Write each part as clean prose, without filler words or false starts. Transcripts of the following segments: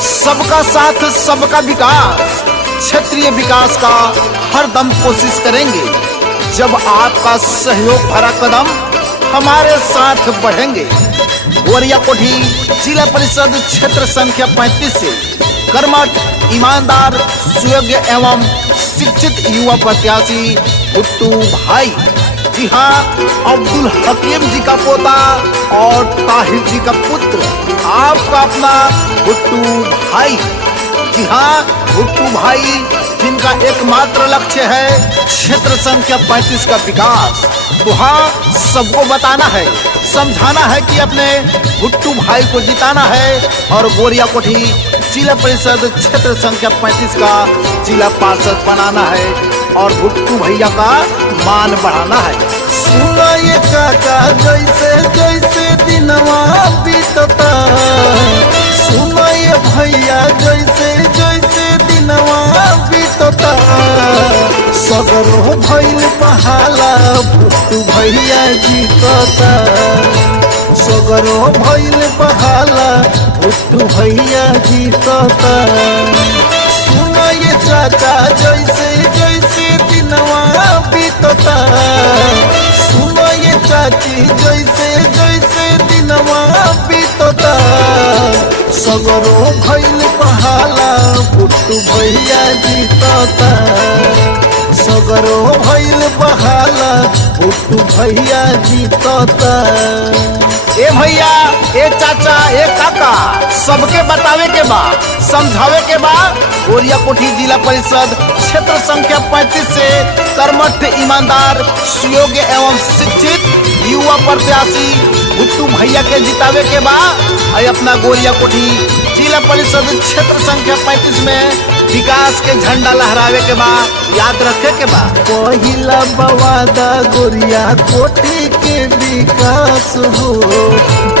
सबका साथ सबका विकास, क्षेत्रीय विकास का हरदम कोशिश करेंगे। जब आपका सहयोग भरा कदम हमारे साथ बढ़ेंगे। गोरिया कोठी जिला परिषद क्षेत्र संख्या 35 से कर्मठ, ईमानदार, सुयोग्य एवं शिक्षित युवा प्रत्याशी भुट्टू भाई। जी हाँ, अब्दुल हकीम जी का पोता और ताहिर जी का पुत्र, आपका अपना भुट्टू भाई। जी हाँ, भुट्टू भाई जिनका एकमात्र लक्ष्य है क्षेत्र संख्या 35 का विकास। तो हाँ, सबको बताना है, समझाना है कि अपने भुट्टू भाई को जिताना है और गोरिया कोठी जिला परिषद क्षेत्र संख्या 35 का जिला पार्षद बनाना है और भुट्टू भैया का मान बढ़ाना है। सुना ये काका जैसे जैसे दिनवा बीतता, सुना ये भैया जैसे जैसे दिनवा बीतता, सगरो भइल बहाला भुट्टू भैया जीतता, सगरो भइल बहाला भुट्टू भैया जीतता। सुना ये चाचा जैसे जैसे दिनवा बीतता, सुना ये चाची जैसे जैसे दिनवा बीतता, सगरो भइल बहाला भुट्टू भैया जीतता, सगरो भइल बहाला भुट्टू भैया जीतता। ए भैया, ए चाचा, ए काका, सबके बतावे के बा, समझावे के बा। गोरिया कोठी जिला परिषद क्षेत्र संख्या 35 से कर्मठ, ईमानदार, सुयोग्य एवं शिक्षित युवा प्रत्याशी भुट्टू भैया के जितावे के बा। अपना गोरिया कोठी जिला परिषद क्षेत्र संख्या 35 में विकास के झंडा लहरावे के बा, याद रखे के बा। पहिला बवादा गोरिया कोठी के विकास हो,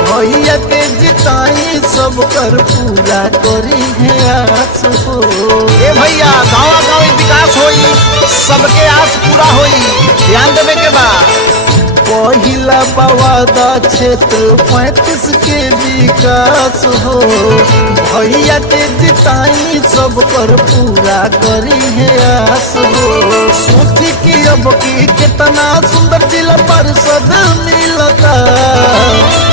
भैया के जिताई सब कर पूरा करी है आस हो। ए भैया, गाँव गाँव विकास होई, सबके आस पूरा होई, ध्यान देवे के बा। पहिला बवादा क्षेत्र 35 के विकास हो, भैया के जिताई सब कर पूरा करी है आस हो। सोची कि अब की कितना सुंदर जिला परिषद मिलता,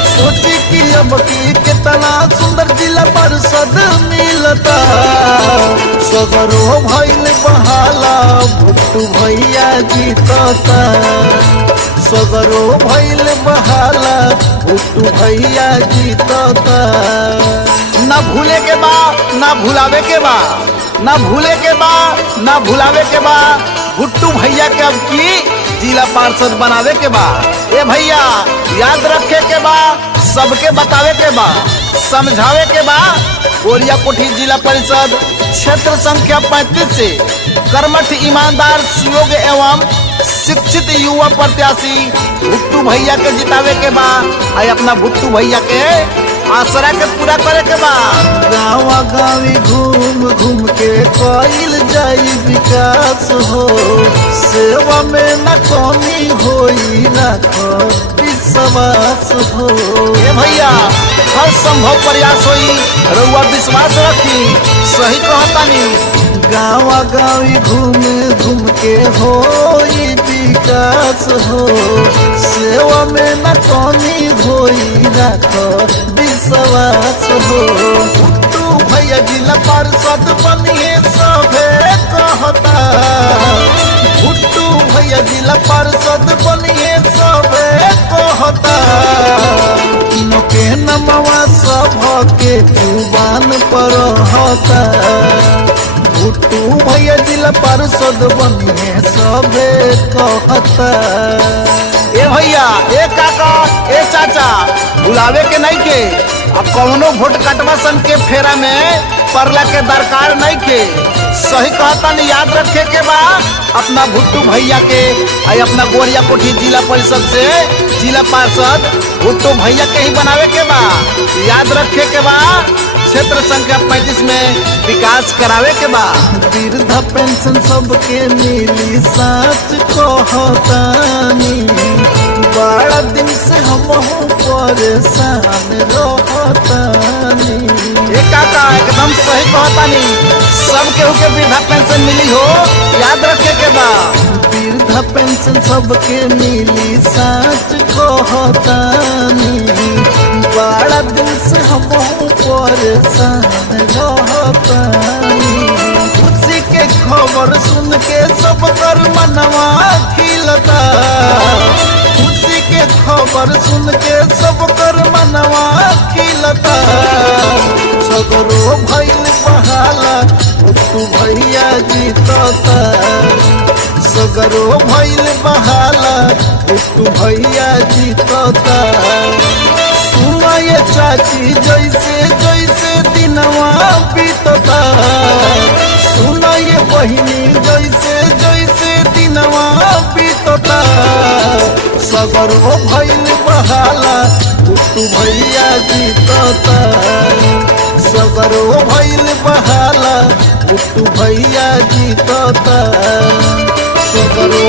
सोची कि अब की कितना सुंदर जिला परिषद मिलता, सगरो भइल बहाला भुट्टू भैया जीतता, सगरो भइल बहाला भुट्टू भैया जीतता। ना भूले के बा, ना भुलावे के बा, ना भूले के बा, ना भुलावे के बा। भुट्टू भैया के अब की जिला पार्षद बनावे के बा। ए भैया, याद रखे के बा, सबके बतावे के बा, समझावे के बा। गोरिया कोठी जिला परिषद क्षेत्र संख्या 35 से कर्मठ, ईमानदार, सुयोग्य एवं शिक्षित युवा प्रत्याशी भुट्टू भैया के जितावे के बा। अपना भुट्टू भैया के आसरा के पूरा करे के बा। गाँव गाँवी घूम घूम के कइल जाई विकास हो, सेवा में न कमी होई ना विश्वास हो। ए भैया, हर संभव प्रयास होई, रउआ विश्वास रखी, सही कहतानी। गाँव गाँवी घूम घूम के होई विकास हो, सेवा में न कमी होई ना विश्वास हो। भुट्टू भैया जिला पार्षद बनिए सभे कहता, भुट्टू भैया जिला पार्षद बनिए सभे कहता, इनके नमवा सभ के जुबान पर होता, भुट्टू भैया जिला पार्षद बनिए सभे कहता। ए भैया, ए काका, ए चाचा, बुलावे के नहीं के। अब कौनो वोट कटवा सन के फेरा में परला के दरकार नहीं के। सही कहता नहीं, याद रखे के बा। अपना भुट्टू भैया के अपना गोरिया कोठी जिला परिषद से जिला पार्षद भुट्टू भैया के ही बनावे के बा, याद रखे के बा। क्षेत्र संख्या 35 में विकास करावे के बा। वृद्धा पेंशन सबके मिली, साच कहतानी, बड़ा दिन से हम परेशान रहतानी। ए काका एकदम सही कहतानी, सब केहू के वृद्धा पेंशन मिली हो, याद रखे के बा। वृद्धा पेंशन सबके मिली सच कहतानी, बड़ा दिन से हम परेशान रहतानी। खुशी के खबर सुन के सब कर मनवा खिलता, खुशी के खबर सुन के सब कर मनवा खिलता। सगरो भइल बहाला तू भैया जीतता, सगरो भइल बहाला तू भैया जीतता। सुना ये चाची जैसे जैसे दिनवा बीतता, सुना ये बहिनी जैसे जैसे दिनवा बीतता। सगरो भइल बहाला तू भैया जीतता, सगरो भइल बहाला तू भैया जीतता, सगरो